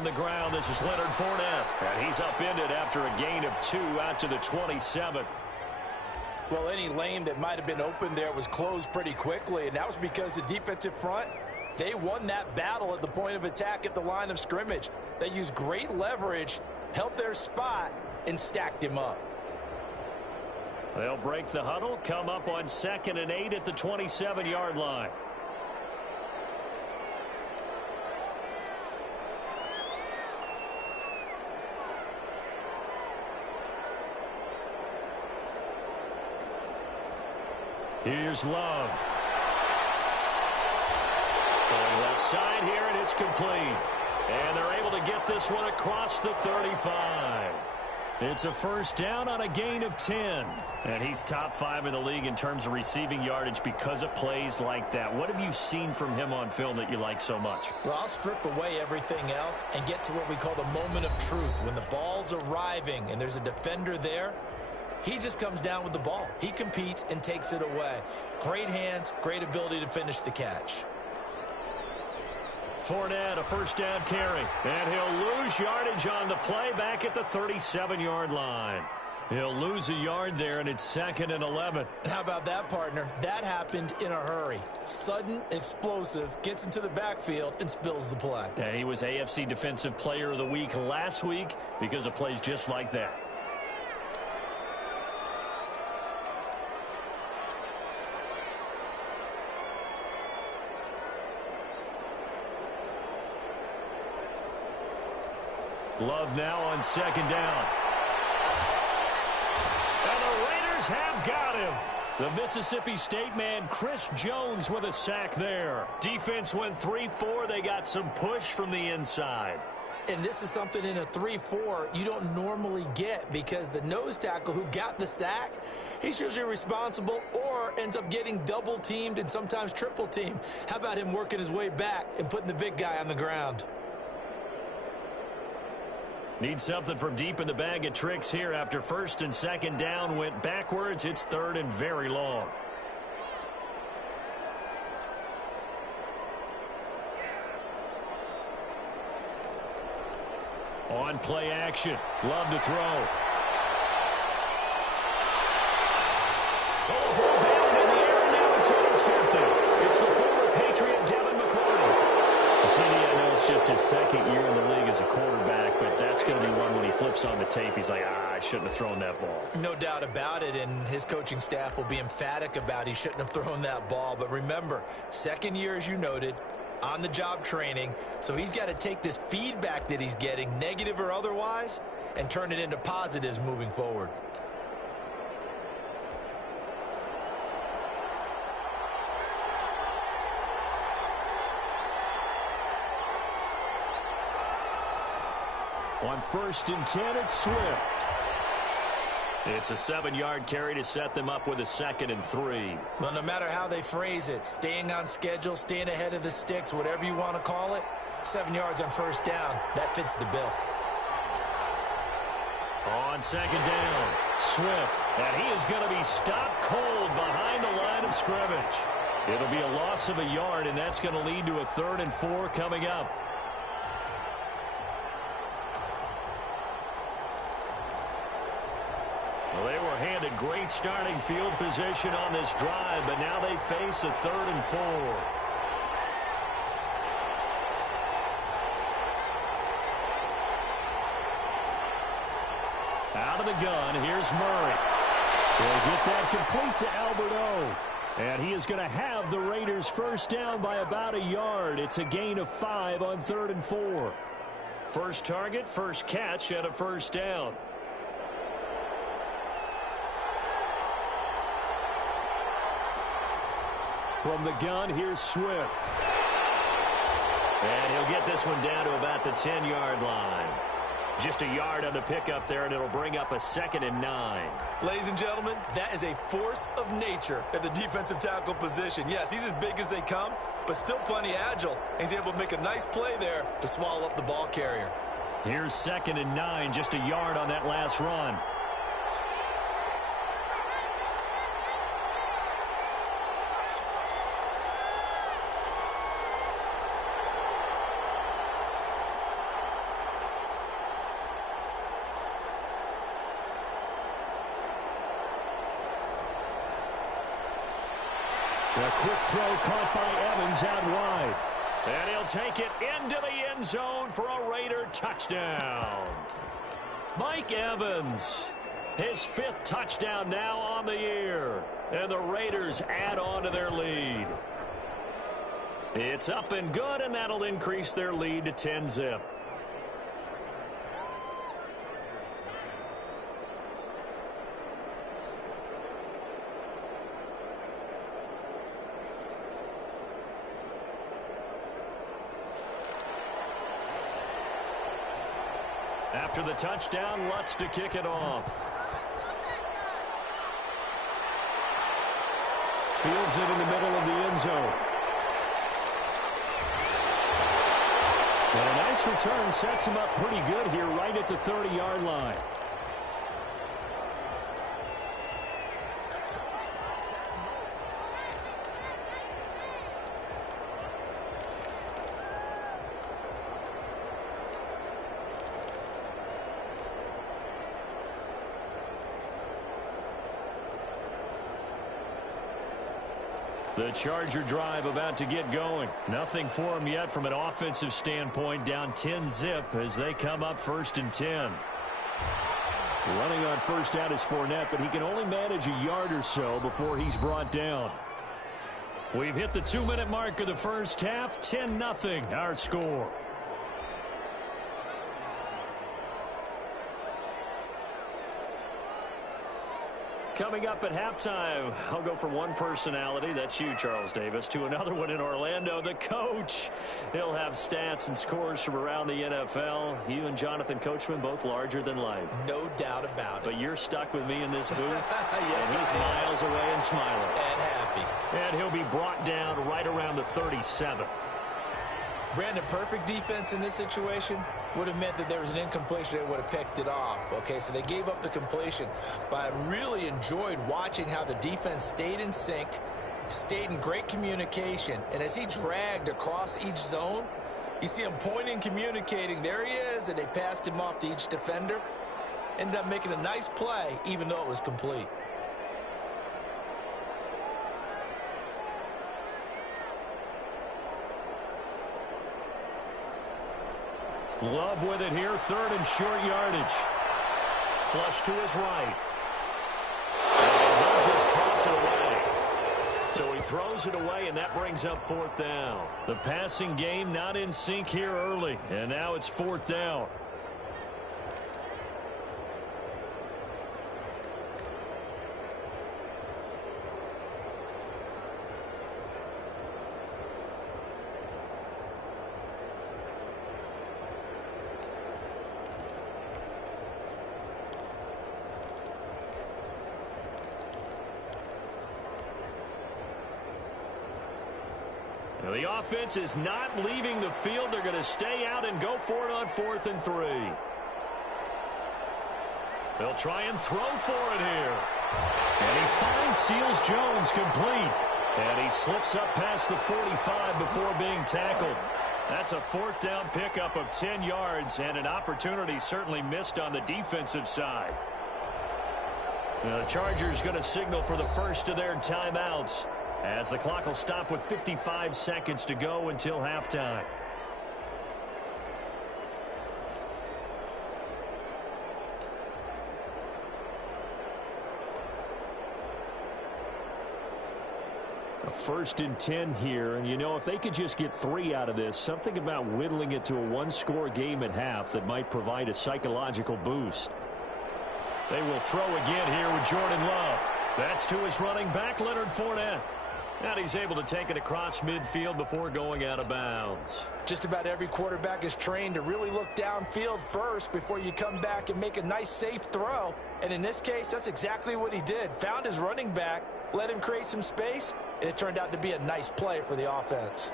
on the ground. This is Leonard Fournette. And he's upended after a gain of 2 out to the 27. Well, any lane that might have been open there was closed pretty quickly, and that was because the defensive front, they won that battle at the point of attack at the line of scrimmage. They used great leverage, held their spot, and stacked him up. They'll break the huddle, come up on 2nd and 8 at the 27-yard line. Here's Love. Throwing left side here, and it's complete. And they're able to get this one across the 35. It's a first down on a gain of 10. And he's top 5 in the league in terms of receiving yardage because of plays like that. What have you seen from him on film that you like so much? Well, I'll strip away everything else and get to what we call the moment of truth. When the ball's arriving and there's a defender there, he just comes down with the ball. He competes and takes it away. Great hands, great ability to finish the catch. Fournette, a first down carry. And he'll lose yardage on the play back at the 37-yard line. He'll lose a yard there, and it's 2nd and 11. How about that, partner? That happened in a hurry. Sudden, explosive, gets into the backfield, and spills the play. And he was AFC Defensive Player of the Week last week because of plays just like that. Love now on 2nd down. And the Raiders have got him. The Mississippi State man, Chris Jones, with a sack there. Defense went 3-4. They got some push from the inside. And this is something in a 3-4 you don't normally get because the nose tackle who got the sack, he's usually responsible or ends up getting double-teamed and sometimes triple-teamed. How about him working his way back and putting the big guy on the ground? Need something from deep in the bag of tricks here after 1st and 2nd down went backwards. It's 3rd and very long. On play action. Love to throw. Oh, bound in the air, now it's intercepted. It's the former Patriot Devin McCourty. CD, I know it's just his 2nd year in the league as a quarterback, but that's going to be one when he flips on the tape. He's like, I shouldn't have thrown that ball. No doubt about it, and his coaching staff will be emphatic about he shouldn't have thrown that ball. But remember, 2nd year, as you noted, on-the-job training, so he's got to take this feedback that he's getting, negative or otherwise, and turn it into positives moving forward. On 1st and 10, it's Swift. It's a 7-yard carry to set them up with a 2nd and 3. Well, no matter how they phrase it, staying on schedule, staying ahead of the sticks, whatever you want to call it, 7 yards on 1st down, that fits the bill. On 2nd down, Swift, and he is going to be stopped cold behind the line of scrimmage. It'll be a loss of a yard, and that's going to lead to a 3rd and 4 coming up. Well, they were handed great starting field position on this drive, but now they face a 3rd and 4. Out of the gun, here's Murray. He'll get that complete to Albert O. And he is going to have the Raiders first down by about a yard. It's a gain of 5 on 3rd and 4. First target, first catch, and a first down. From the gun, here's Swift. And he'll get this one down to about the 10-yard line. Just a yard on the pickup there, and it'll bring up a 2nd and 9. Ladies and gentlemen, that is a force of nature at the defensive tackle position. Yes, he's as big as they come, but still plenty agile. He's able to make a nice play there to swallow up the ball carrier. Here's 2nd and 9, just a yard on that last run. A quick throw caught by Evans out wide. And he'll take it into the end zone for a Raider touchdown. Mike Evans, his 5th touchdown now on the year. And the Raiders add on to their lead. It's up and good, and that'll increase their lead to 10-zip. After the touchdown, Lutz to kick it off. Fields it in the middle of the end zone. And a nice return sets him up pretty good here right at the 30-yard line. The Charger drive about to get going. Nothing for them yet from an offensive standpoint. Down 10-zip as they come up 1st and 10. Running on first down is Fournette, but he can only manage a yard or so before he's brought down. We've hit the 2-minute mark of the first half. 10-0 our score. Coming up at halftime, I'll go from one personality, that's you, Charles Davis, to another one in Orlando, the coach. He'll have stats and scores from around the NFL. You and Jonathan Coachman, both larger than life. No doubt about it. But you're stuck with me in this booth, yes, and he's miles away and smiling. And happy. And he'll be brought down right around the 37. Brandon, perfect defense in this situation would have meant that there was an incompletion. They would have picked it off. Okay, so they gave up the completion. But I really enjoyed watching how the defense stayed in sync, stayed in great communication. And as he dragged across each zone, you see him pointing, communicating. There he is, and they passed him off to each defender. Ended up making a nice play, even though it was complete. Love with it here, 3rd and short yardage. Flush to his right. And he'll just toss it away. So he throws it away, and that brings up 4th down. The passing game not in sync here early, and now it's 4th down. The offense is not leaving the field. They're going to stay out and go for it on 4th and 3. They'll try and throw for it here. And he finds Seals Jones complete. And he slips up past the 45 before being tackled. That's a 4th down pickup of 10 yards and an opportunity certainly missed on the defensive side. The Chargers going to signal for the first of their timeouts, as the clock will stop with 55 seconds to go until halftime. A 1st and 10 here, and you know, if they could just get 3 out of this, something about whittling it to a one-score game at half that might provide a psychological boost. They will throw again here with Jordan Love. That's to his running back, Leonard Fournette. And he's able to take it across midfield before going out of bounds. Just about every quarterback is trained to really look downfield first before you come back and make a nice, safe throw. And in this case, that's exactly what he did. Found his running back, let him create some space, and it turned out to be a nice play for the offense.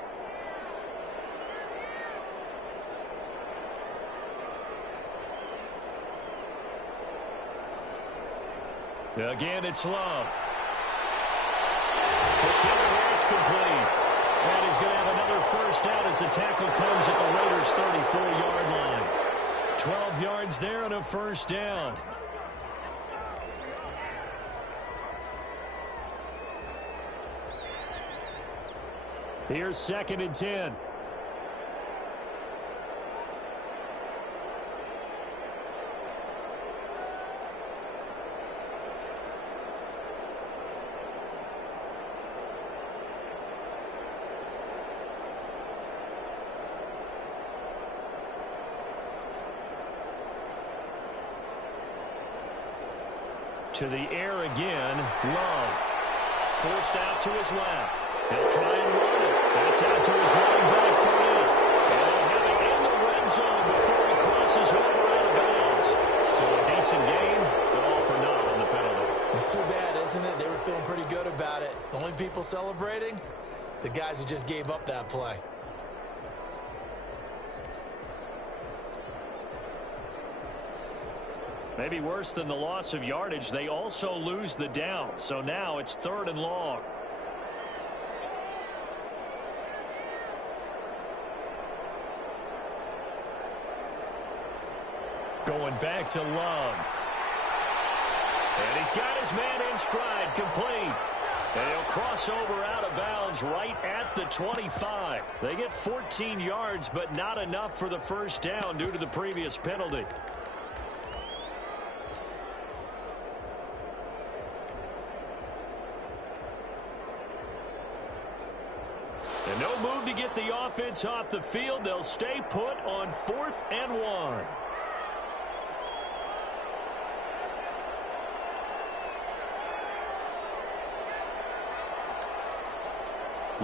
Again, it's Love. The killer here is complete. And he's going to have another first down as the tackle comes at the Raiders' 34-yard line. 12 yards there and a first down. Here's 2nd and 10. To the air again, Love. Forced out to his left. He'll try and run it. That's out to his running back for him. And they'll have it in the red zone before he crosses over out of bounds. So a decent game, but all for naught on the penalty. It's too bad, isn't it? They were feeling pretty good about it. The only people celebrating? The guys who just gave up that play. Maybe worse than the loss of yardage, they also lose the down. So now it's 3rd and long. Going back to Love. And he's got his man in stride, complete. And he'll cross over out of bounds right at the 25. They get 14 yards, but not enough for the first down due to the previous penalty. And no move to get the offense off the field. They'll stay put on 4th and 1.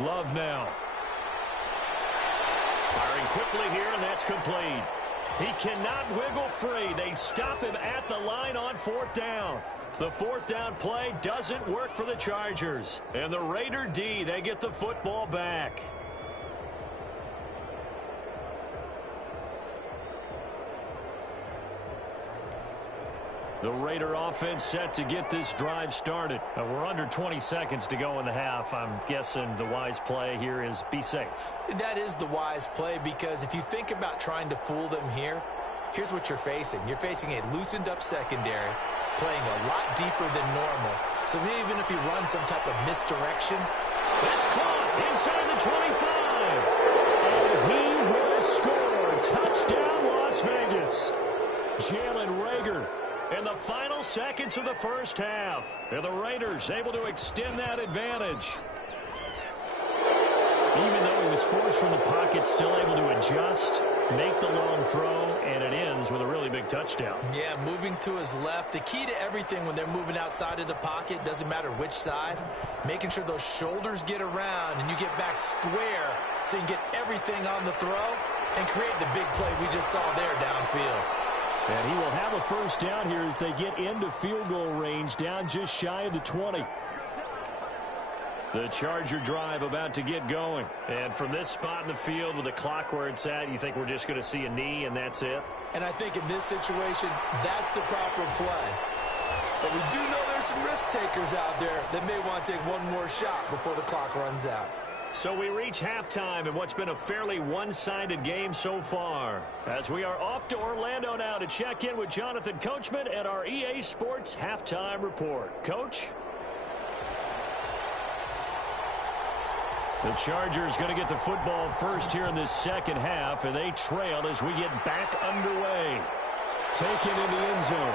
Love now. Firing quickly here, and that's complete. He cannot wiggle free. They stop him at the line on 4th down. The 4th down play doesn't work for the Chargers. And the Raider D, they get the football back. The Raider offense set to get this drive started. We're under 20 seconds to go in the half. I'm guessing the wise play here is be safe. That is the wise play, because if you think about trying to fool them here, here's what you're facing. You're facing a loosened up secondary, playing a lot deeper than normal. So even if you run some type of misdirection, that's caught inside the 25. And he will score. Touchdown, Las Vegas. Jalen Reagor in the final seconds of the first half. And the Raiders able to extend that advantage. Even though he was forced from the pocket, still able to adjust, make the long throw, and it ends with a really big touchdown. Yeah, moving to his left. The key to everything when they're moving outside of the pocket, doesn't matter which side, making sure those shoulders get around and you get back square so you can get everything on the throw and create the big play we just saw there downfield. And he will have a first down here as they get into field goal range, down just shy of the 20. The Charger drive about to get going. And from this spot in the field with the clock where it's at, you think we're just going to see a knee and that's it? And I think in this situation, that's the proper play. But we do know there's some risk takers out there that may want to take one more shot before the clock runs out. So we reach halftime in what's been a fairly one-sided game so far. As we are off to Orlando now to check in with Jonathan Coachman and our EA Sports Halftime Report. Coach? The Chargers going to get the football first here in this second half, and they trail as we get back underway. Taken in the end zone.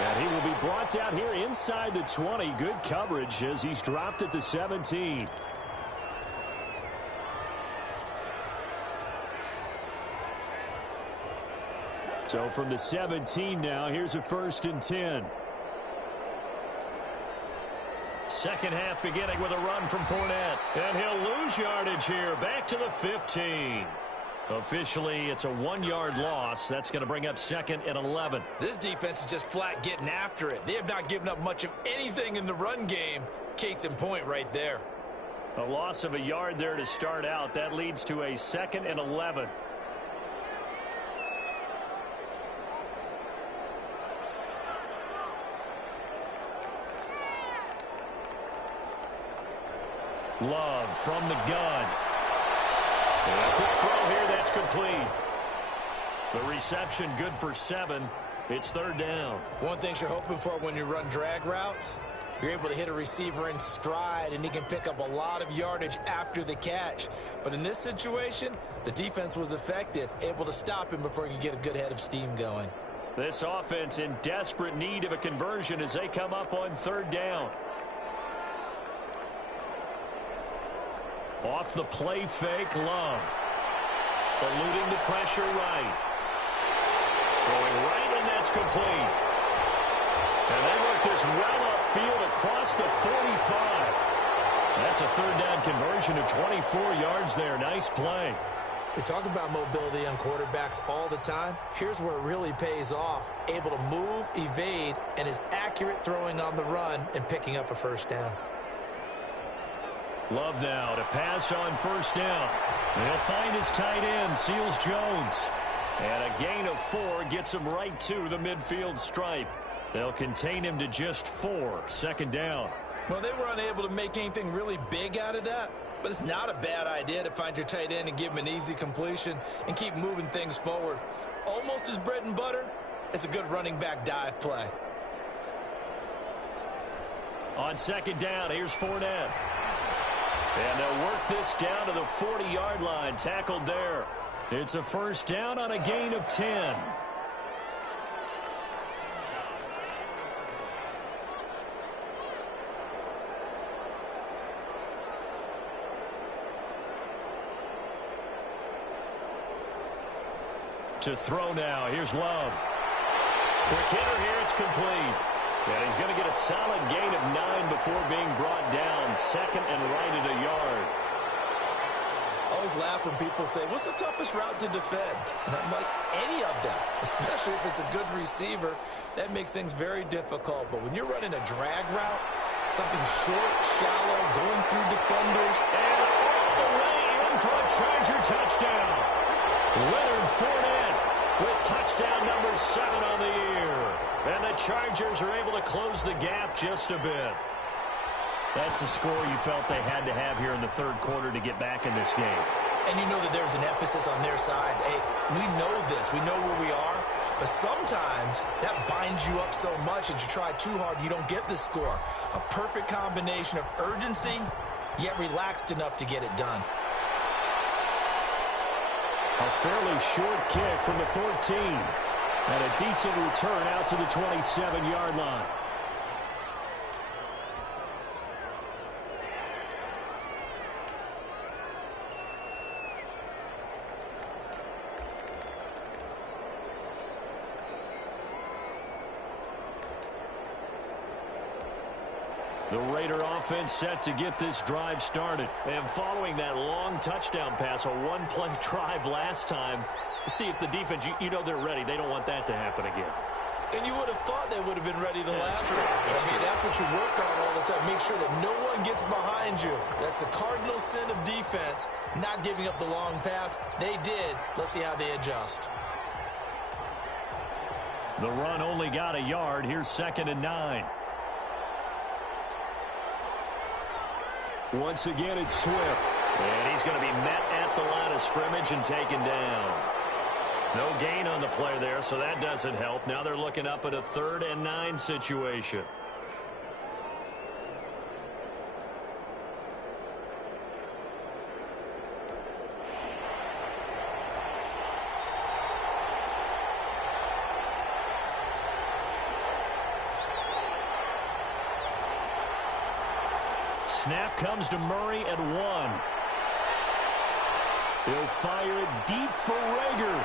And he will be brought down here inside the 20. Good coverage as he's dropped at the 17. So from the 17 now, here's a 1st and 10. Second half beginning with a run from Fournette. And he'll lose yardage here. Back to the 15. Officially, it's a 1-yard loss. That's going to bring up 2nd and 11. This defense is just flat getting after it. They have not given up much of anything in the run game. Case in point right there. A loss of a yard there to start out. That leads to a 2nd and 11. Love from the gun. And a quick throw here, that's complete. The reception good for 7. It's 3rd down. One thing you're hoping for when you run drag routes, You're able to hit a receiver in stride, and he can pick up a lot of yardage after the catch. But in this situation, the defense was effective, able to stop him before he could get a good head of steam going. This offense in desperate need of a conversion as they come up on third down. Off the play fake, Love. Eluding the pressure right. Throwing right, and that's complete. And they work this well upfield across the 45. That's a third down conversion of 24 yards there. Nice play. They talk about mobility on quarterbacks all the time. Here's where it really pays off. Able to move, evade, and is accurate throwing on the run and picking up a first down. Love now to pass on first down. He'll find his tight end, Seals Jones. And a gain of 4 gets him right to the midfield stripe. They'll contain him to just 4. Second down. Well, they were unable to make anything really big out of that, but it's not a bad idea to find your tight end and give him an easy completion and keep moving things forward. Almost his bread and butter. It's a good running back dive play. On second down, here's Fournette. And they'll work this down to the 40-yard line, tackled there. It's a first down on a gain of 10. To throw now, here's Love. Quick hitter here, it's complete. And he's going to get a solid gain of 9 before being brought down. Second and right at a yard. I always laugh when people say, what's the toughest route to defend? And I'm like, any of them, especially if it's a good receiver. That makes things very difficult. But when you're running a drag route, something short, shallow, going through defenders. And all the way in for a Charger touchdown. Leonard Fournette with touchdown number 7 on the year. And the Chargers are able to close the gap just a bit. That's a score you felt they had to have here in the third quarter to get back in this game. And you know that there's an emphasis on their side. Hey, we know this. We know where we are. But sometimes that binds you up so much that you try too hard, you don't get the score. A perfect combination of urgency, yet relaxed enough to get it done. A fairly short kick from the 14. And a decent return out to the 27-yard line. The Raider offense set to get this drive started. And following that long touchdown pass, a one-play drive last time, see if the defense, you know they're ready. They don't want that to happen again. And you would have thought they would have been ready the last time. I mean, that's what you work on all the time. Make sure that no one gets behind you. That's the cardinal sin of defense, not giving up the long pass. They did. Let's see how they adjust. The run only got a yard. Here's second and 9. Once again, it's Swift. And he's going to be met at the line of scrimmage and taken down. No gain on the play there, so that doesn't help. Now they're looking up at a 3rd and 9 situation. Snap comes to Murray at 1. He'll fire it deep for Rager.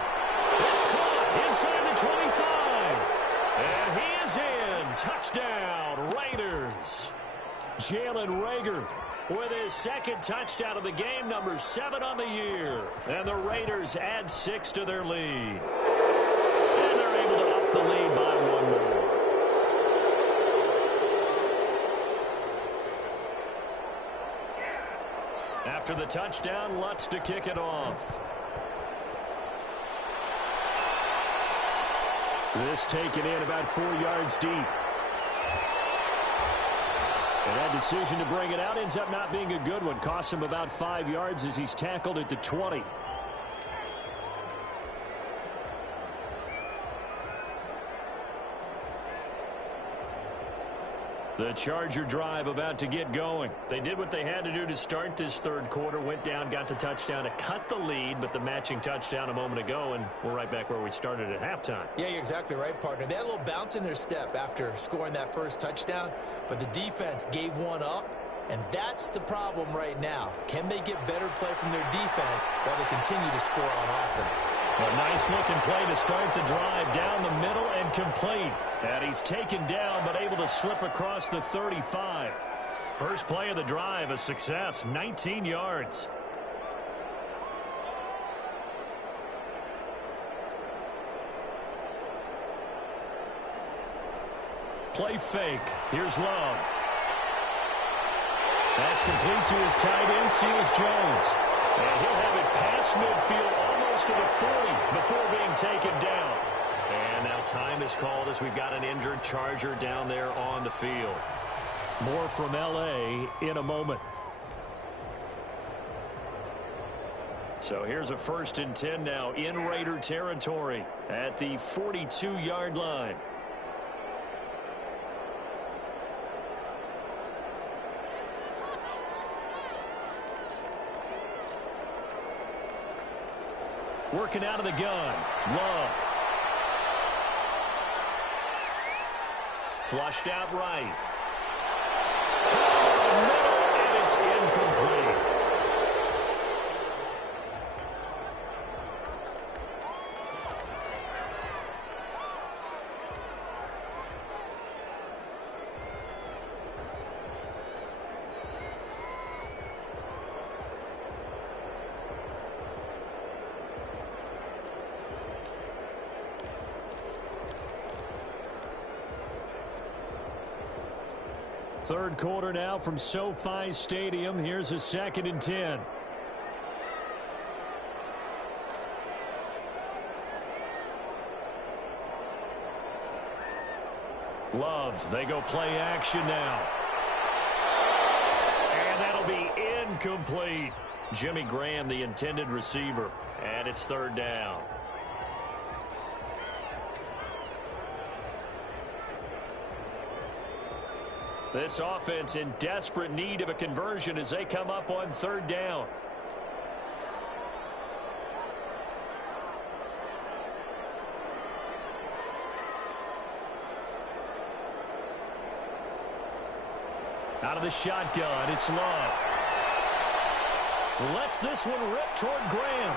It's caught inside the 25. And he is in. Touchdown, Raiders. Jalen Rager with his second touchdown of the game, number 7 on the year. And the Raiders add 6 to their lead. And they're able to up the lead by 1 more. After the touchdown, Lutz to kick it off. This taken in about 4 yards deep. And that decision to bring it out ends up not being a good one. Costs him about 5 yards as he's tackled at the 20. The Charger drive about to get going. They did what they had to do to start this third quarter. Went down, got the touchdown to cut the lead, but the matching touchdown a moment ago, and we're right back where we started at halftime. Yeah, you're exactly right, partner. They had a little bounce in their step after scoring that first touchdown, but the defense gave one up, and that's the problem right now. Can they get better play from their defense while they continue to score on offense? A nice-looking play to start the drive down the middle and complete. And he's taken down but able to slip across the 35. First play of the drive, a success, 19 yards. Play fake. Here's Love. That's complete to his tight end, Seals Jones. And he'll have it past midfield almost to the 40 before being taken down. And now time is called as we've got an injured Charger down there on the field. More from L.A. in a moment. So here's a 1st and 10 now in Raider territory at the 42-yard line. Working out of the gun. Love. Flushed out right. Through the middle, and it's incomplete. Third quarter now from SoFi Stadium. Here's a 2nd and 10. Love, they go play action now. And that'll be incomplete. Jimmy Graham, the intended receiver. And it's 3rd down. This offense in desperate need of a conversion as they come up on 3rd down. Out of the shotgun, it's Love. Lets this one rip toward Graham.